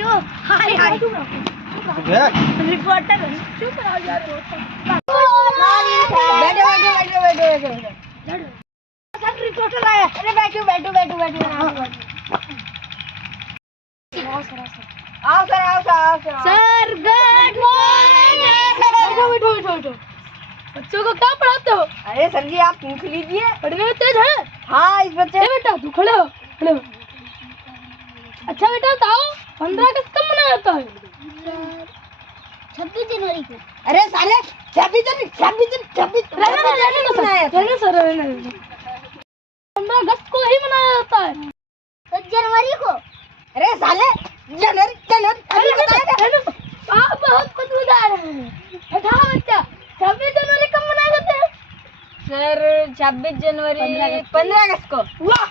भाइयों हाय हाय रिपोर्टर चुप रहो यार बैठो सब रिपोर्टर आया अरे बैठो आओ सर गुड मॉर्निंग बैठो बच्चों को क्या पढ़ाते हो? अरे सर जी आप पूछ लीजिए पढ़ने में तेज है। हाँ इस बच्चे बेटा तू खड़े हो अच्छा बेटा बताओ 15 अगस्त कब मनाया जाता है? 26 जनवरी को। अरे साले 26 जनवरी 15 अगस्त को ही मनाया जाता है। तो जनवरी को। अरे साले जनवरी आप बहुत कुछ बता रहे हैं। अच्छा बच्चा 26 जनवरी कब मनाया जाता है? सर 26 जनवरी 15 अगस्त को। वाह